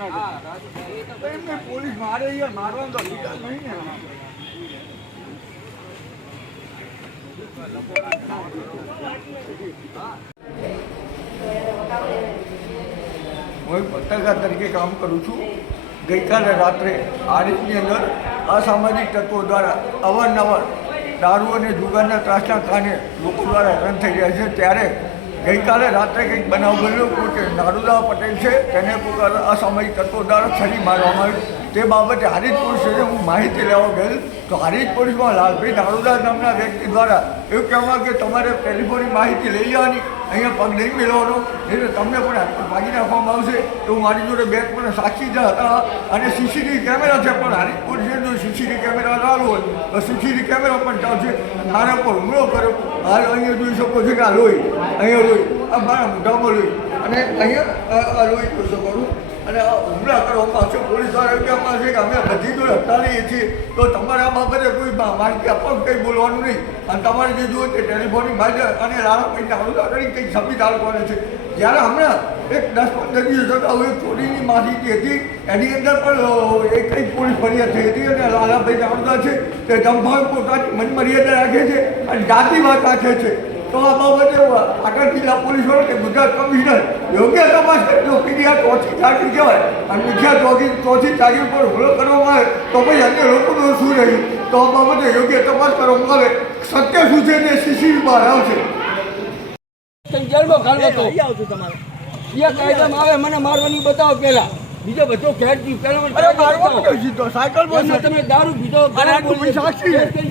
એમને પોલીસ હું પત્રકાર તરીકે કામ કરું છું. ગઈકાલે રાત્રે આરીફની અંદર અસામાજિક તત્વો દ્વારા અવારનવાર દારૂ અને જુગારના ત્રાસના કારણે લોકો દ્વારા હેરાન થઈ રહ્યા છે. ત્યારે ગઈકાલે રાત્રે કંઈક બનાવ બન્યો કે નારુદા પટેલ છે, તેને કોઈ અસામાજિક તત્વો દ્વારા છરી મારવામાં આવ્યું. તે બાબતે હારીજ પોલીસ હું માહિતી લેવા ગયેલ તો હારીજ પોલીસમાં લાલભાઈ નારુદા નામના વ્યક્તિ દ્વારા એવું કહેવામાં કે તમારે ટેલિફોનની માહિતી લઈ લેવાની, અહીંયા પગ નહીં મેળવવાનો એટલે તમને પણ ભાગી નાખવામાં આવશે, તો મારી જોડે બે પણ સાક્ષી જ હતા. અને સીસીટીવી કેમેરા છે, પણ હારી પોલીસે સીસીટીવી કેમેરા લાવવો હોય. સીસીટીવી કેમેરા પણ ચાલશે. મારા પર હુમલો કર્યો. હાલ અહીંયા જોઈ શકો છો કે આ લોહી. અહીંયા લોહી. આ મારા મોઢામાં લોહી. અને અહીંયા આ લોહી જોઈ શકો છો. અને હુમલા કરવામાં આવશે પોલીસ આરોગ્યમાં છે કે અમે બધી જોડે હટાવીએ છીએ, તો તમારા બાબતે કોઈ માહિતી આપવા કંઈ બોલવાનું નહીં. અને તમારે જે જુઓ તે ટેલિફોનની બાજુ અને લાલા પૈસા હળુદા કરી કંઈક સંવિધાન કરે છે. જ્યારે હમણાં એક દસ પંદર દિવસ અગાઉ એક ચોરીની માહિતી હતી, એની અંદર પણ એક કંઈક પોલીસ ફરિયાદ થઈ હતી અને લાલાભાઈ નામદા છે. તે જમભાવ પોતાની મનમર્યાદા રાખે છે અને જાતિવાદ રાખે છે. તો આ બાબતે આગળ જિલ્લા પોલીસ વડે કે ગુજરાત કમિશનર યોગ્ય તપાસ કરજો પીડીઆર ચોથી તારીખ કહેવાય અને બીજા ચોથી ચોથી તારીખ પર હુમલો કરવામાં આવે તો પછી અન્ય લોકોનું શું રહ્યું તો આ બાબતે યોગ્ય તપાસ કરવામાં આવે. સત્ય શું છે તે સીસીટીવી બહાર આવશે. જેલમાં ઘાલવો તો અહીં આવતું તમારે. એ કાયદામાં આવે મને મારવાની બતાવો પહેલા. બીજો બધો ખેડ. સીધો સાયકલ પર તમે દારૂ પીધો સાક્ષી છે.